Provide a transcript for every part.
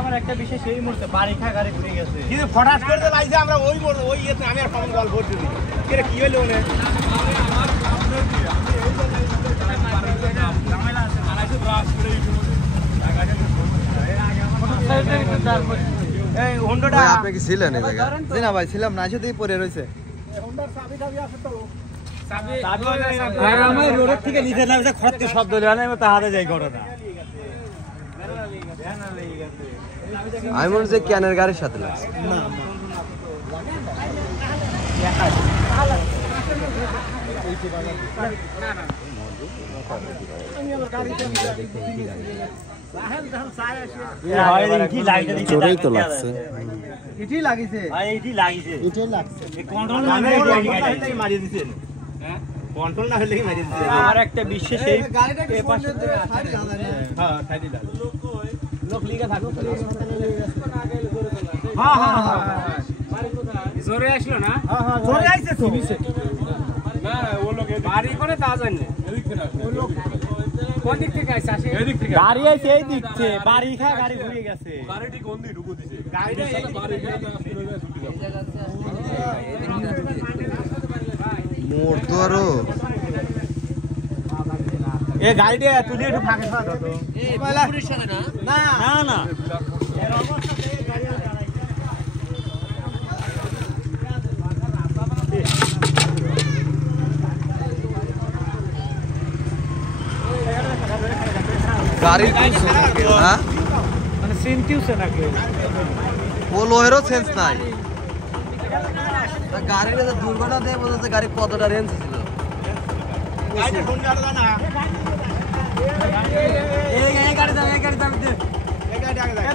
আমার একটা বিশেষ এই মুহূর্তে বারিখা গাড়ি ঘুরে গেছে কিন্তু ফটাস করতে লাগছে আমরা ওই ইয়েতে আমি আর কমন গল্প করছি কি হলো না আপনি কি ছিলেন এই জায়গায়? জি না ভাই ছিলাম না, শুধুই পরে রয়েছে। রোড থেকে নিচে নামছে খরতে শব্দ তাহাতে যাই ঘটনা আমি মনে হচ্ছে ক্যানের গাড়ির সাথে লাগছে। জোরেই তো লাগছে। এটাই লাগিছে ভাই, এটাই লাগিছে, এটাই লাগছে। কন্ট্রোল না হলে মারিয়ে দিছেন, হ্যাঁ কন্ট্রোল না হলে মারিয়ে দিছেন। আমার একটা বিশেষ এই গাড়িটা কি পাশে সাইড লাগানো, হ্যাঁ সাইডে লাগানো লোক লিগা থাকো। হ্যাঁ হ্যাঁ হ্যাঁ জোরে আসলো না? হ্যাঁ হ্যাঁ জোরে আইছে তো না, ও লোক বাড়ি করে তা জানে এদিক থেকে আসে, ও লোক কোন দিক থেকে আইছে? আসে এদিক থেকে গাড়ি আইছে, এই দিক থেকে বাড়ি খা গাড়ি ঘুরে গেছে। গাড়িটি কোন দিকে ঢুকে দিছে? গাড়িটা এই বাড়ি খা ছুটি যাবে মোর তো আরো এই গাড়িটা তুই একটু ফাঁকে ফাঁকা তো এই পুলিশ সাথে না না না না এর অবস্থাতে গাড়ি আর দাঁড়াই গাড়ির হ্যাঁ মানে সেন্টিউসে নাকি ও লোহেরও সেন্স নাই। গাড়ির দুর্ঘটনা দিয়ে বোঝা যাচ্ছে গাড়ি কতটা রেঞ্জ ছিল।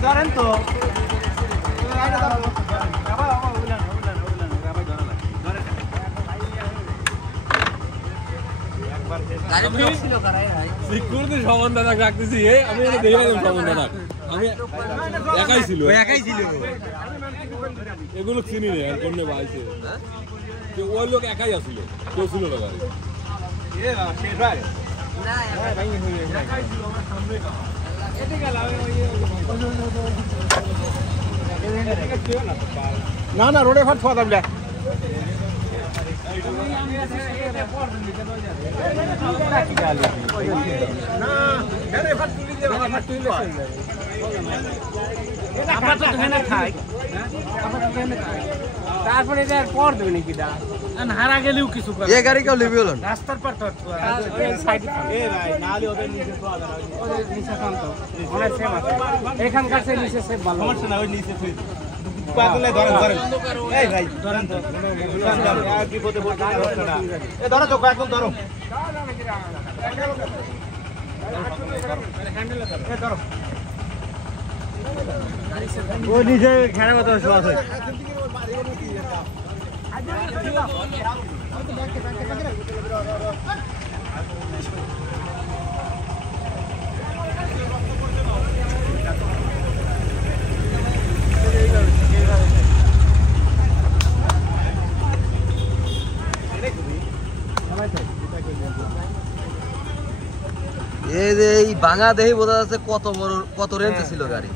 ধরেন তো সমানদানা রাখতেছি, আমি সমানদানা আমি একাই ছিল এগুলো চিনি নেই আর কোন পাইছে ওই লোক একাই আসছিল, কেউ ছিল না গাড়ি। না না রোডে ফাট খাওয়া দাবলে তারপরে এটা পর দেবে নাকি হারা গেলেও কিছু এ গাড়ি কেউ লিবি হলো রাস্তার পর এখানকার নিচে সে ভালো সমস্যা না, ওই নিচে ধরো তো একদম ধরো ওই নিচে খেলার মতো আছে। এই ভাঙা দেহি বোঝা যাচ্ছে কত বড় কত রেঞ্জে ছিল গাড়ি,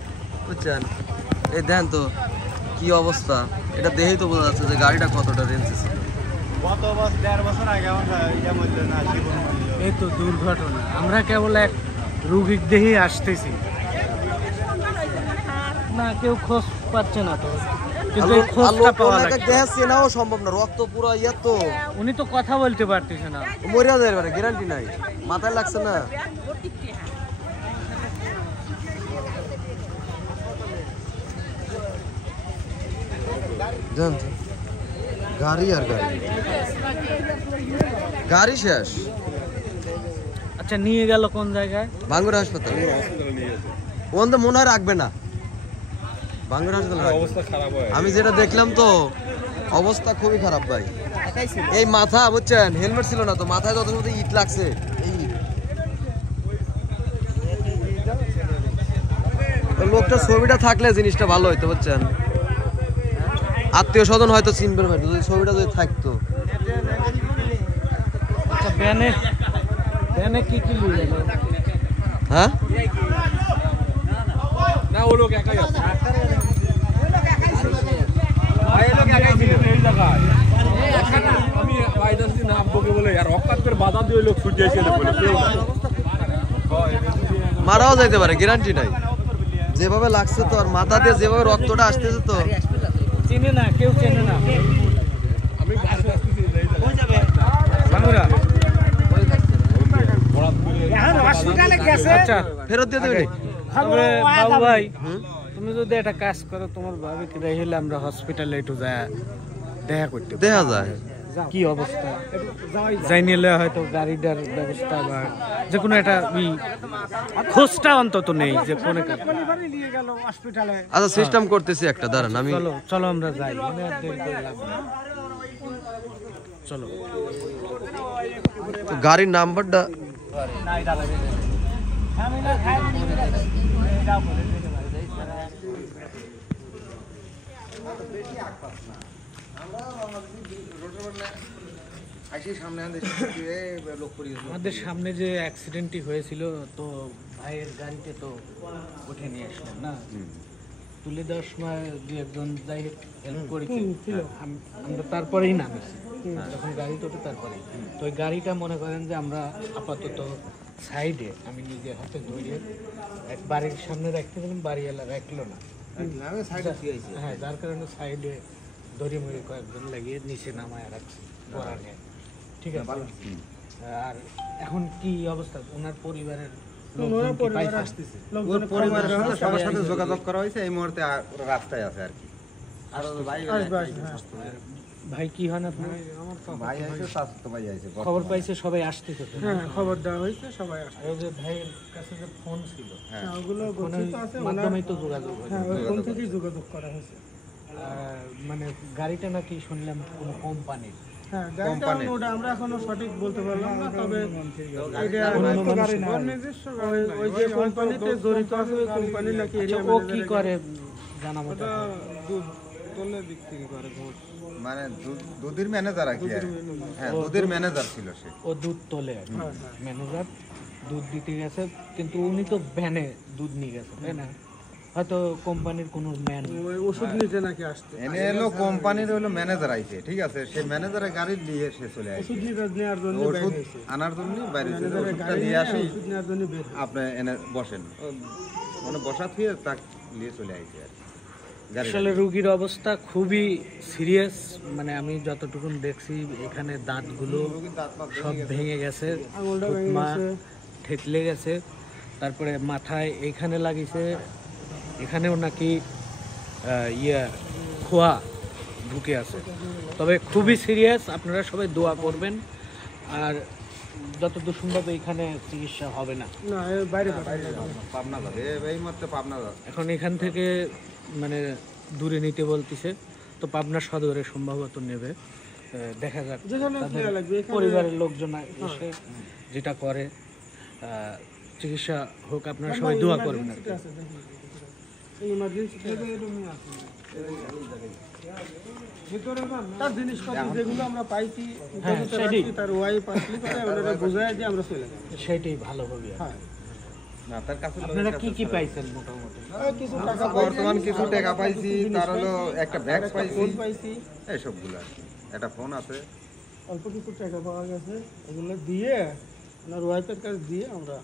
বুঝছেন? এই দেখেন তো কি অবস্থা, এটা দেখেই তো বোঝা যাচ্ছে যে গাড়িটা কতটা রেঞ্জে ছিল। গত 1.5 বছর আগে এই তো দুর্ঘটনা, আমরা কেবল এক রোগীর দেহে আসতেছি না, কেউ খোঁজ পাচ্ছে না তো, কিন্তু খোঁজটা পাওয়া চেনাও সম্ভব না, রক্ত পুরো ইয়া তো, উনি তো কথা বলতে পারতেছে না, মরিয়া যায় মানে গ্যারান্টি নাই, মাথায় লাগছে না। গাড়ি আর গাড়ি গাড়ি শেষ। আচ্ছা নিয়ে গেল কোন জায়গায়? বাঙ্গুরা হাসপাতালে। ওখান তো মনে হয় রাখবে না, বাঙ্গুরা হাসপাতালে। অবস্থা খারাপ হয়, আমি যেটা দেখলাম তো অবস্থা খুবই খারাপ ভাই। এই মাথা বুঝছেন, হেলমেট ছিল না তো, মাথায় যত মধ্যে ইট লাগছে। এই লোকটা ছবিটা থাকলে জিনিসটা ভালো হইতো বুঝছেন, আত্মীয় স্বজন হয়তো চিনবেন ভাই যদি ছবিটা যদি থাকতো। কি কি হ্যাঁ না ও লোক একাই আছে আমি বাইদাসি নাম বকে বলে আর অকাত করে বাধা দিয়ে লোক ছুটে এসে বলে কেউ মারাও যাইতে পারে, গ্যারান্টি নাই। যেভাবে লাগছে তো, আর মাথা দিয়ে যেভাবে রক্তটা আসতেছে তো চিনে না, কেউ চেনে না। আমি বাসে আসতেছি আচ্ছা ফেরত দিয়ে দেবেন। বাবু ভাই, তুমি যদি একটা কাজ করো, তোমার ভাবি কি হলে আমরা হসপিটালে একটু দেখা করতে দেখা যায় কি অবস্থা, যাই নিলে হয়তো গাড়িটার ব্যবস্থা বা যে কোনো একটা খোঁজটা অন্তত নেই যে ফোনে। আচ্ছা সিস্টেম করতেছি একটা, দাঁড়ান আমি। চলো চলো আমরা যাই, মানে আর দেরি করে লাভ নেই। চলো গাড়ির নাম্বারটা আমাদের সামনে যে অ্যাক্সিডেন্টটি হয়েছিল, তো ভাইয়ের গাড়িতে তো উঠে নিয়ে আসলেন না, তুলে দেওয়ার সময় দু একজন যাই হেল্প করেছিল, আমরা তারপরেই নামেছি যখন গাড়ি তোটে তারপরে। তো ওই গাড়িটা মনে করেন যে আমরা আপাতত সাইডে, আমি নিজের হাতে ধরে এক বাড়ির সামনে রাখতে গেলাম, বাড়িওয়ালা রাখলো না, হ্যাঁ, যার কারণে সাইডে ধরে মরে কয়েকজন লাগিয়ে নিচে নামায় রাখছি পরানে। ঠিক আছে, আর এখন কি অবস্থা ওনার পরিবারের? সবার সাথে যোগাযোগ করা হয়েছে, এই মুহূর্তে রাস্তায় আছে আর কি। ভাই কি হন আপনার? ভাই আছে, স্বাস্থ্য ভাই আছে, খবর পাইছে সবাই আসতেছে? হ্যাঁ, খবর দেওয়া হয়েছে, সবাই আসছে। আর ওই যে ভাইয়ের কাছে যে ফোন ছিল, হ্যাঁ, ওগুলো গচ্ছিত আছে, মাধ্যমেই তো যোগাযোগ হয়েছে। হ্যাঁ, ওই ফোন থেকেই যোগাযোগ করা হয়েছে। মানে গাড়িটা নাকি শুনলাম কোনো কোম্পানির। হ্যাঁ, গাড়িটা ওটা আমরা এখনো সঠিক বলতে পারলাম না, তবে এটা গাড়ি না, ওই যে কোম্পানিতে জড়িত আছে, ওই কোম্পানি নাকি ও কি করে জানা মতো? দলের দিক থেকে করে, মানে দুধের ম্যানেজার আর কি। হ্যাঁ, দুধের ম্যানেজার ছিল সে। ও দুধ তোলে, ম্যানেজার দুধ দিতে গেছে, কিন্তু উনি তো ভ্যানে দুধ নিয়ে গেছে, তাই না? হয়তো কোম্পানির কোনো ম্যান ওষুধ নিতে নাকি আসছে, এনে এলো কোম্পানির হলো ম্যানেজার আইছে, ঠিক আছে, সে ম্যানেজারের গাড়ি নিয়ে সে চলে আসে ওষুধ নেওয়ার জন্য, ওষুধ আনার জন্য বাইরে ছিল, ওষুধটা নিয়ে আসি ওষুধ নেওয়ার জন্য বের। আপনি এনে বসেন, মানে বসা থুয়ে তাক নিয়ে চলে আইছে আর কি। আসলে রুগীর অবস্থা খুবই সিরিয়াস, মানে আমি যতটুকু দেখছি এখানে দাঁতগুলো সব ভেঙে গেছে, মা ঠেকলে গেছে, তারপরে মাথায় এইখানে লাগিয়েছে, এখানেও নাকি খোয়া ঢুকে আছে। তবে খুবই সিরিয়াস, আপনারা সবাই দোয়া করবেন। আর যতদূর সম্ভব এখানে চিকিৎসা হবে না, বাইরে পাবনা যাবে, এই মাত্র পাবনা যাবে। এখন এখান থেকে মানে দূরে নিতে বলতেছে, তো পাবনা সদরে সম্ভবত নেবে, দেখা যাক পরিবারের লোকজন এসে যেটা করে চিকিৎসা হোক, আপনারা সবাই দোয়া করবেন। তার জিনিসপত্র যেগুলো আমরা পাইছি, তার ওয়াইফ আসলে ওনারা বোঝায় যে আমরা চলে যাই, সেটাই ভালো হবে। না, তার কাছে আপনারা কি কি পাইছেন? মোটামুটি কিছু টাকা বর্তমান কিছু টাকা পাইছি, তার হলো একটা ব্যাগ পাইছি, এইসবগুলো আর কি। একটা ফোন আছে, অল্প কিছু টাকা পাওয়া গেছে, এগুলো দিয়ে ওনার ওয়াইফের কাছে দিয়ে আমরা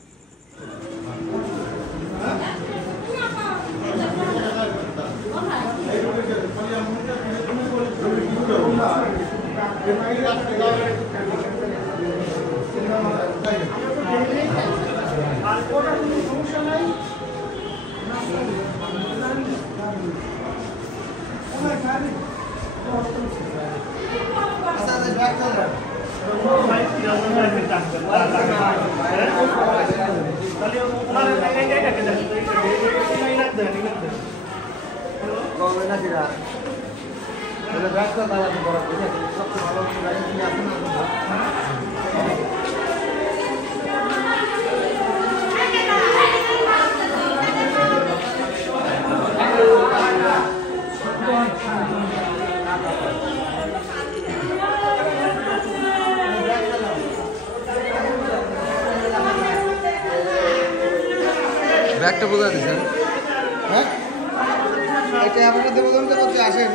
ব্যাগটা বোঝা দিচ্ছেন হ্যাঁ এটা আপনার দেবদনটা করতে আসেন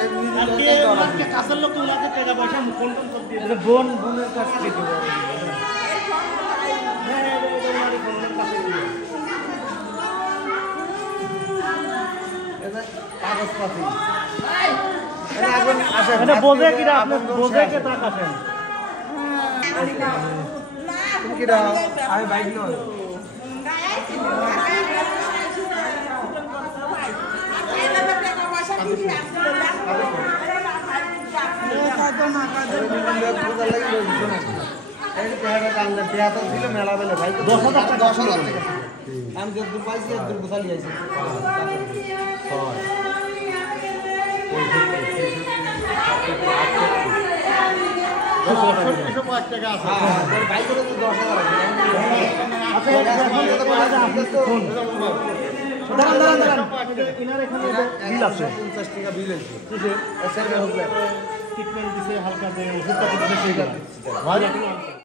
কাছের লোক ওনাকে টাকা পয়সা ফোন টোন করে দিয়ে বোনের কাছ থেকে কাগজপাতি বোঝে কিনা আপনি বোঝে কে তা কাটেন আমি বাইক নয় মেলা বেলে ভাই 10,000 টাকা আমি যতদূর পাইছি এতদূর কোথায় লিয়েছি ট্রিটমেন্ট দিছে হালকা ওষুধটা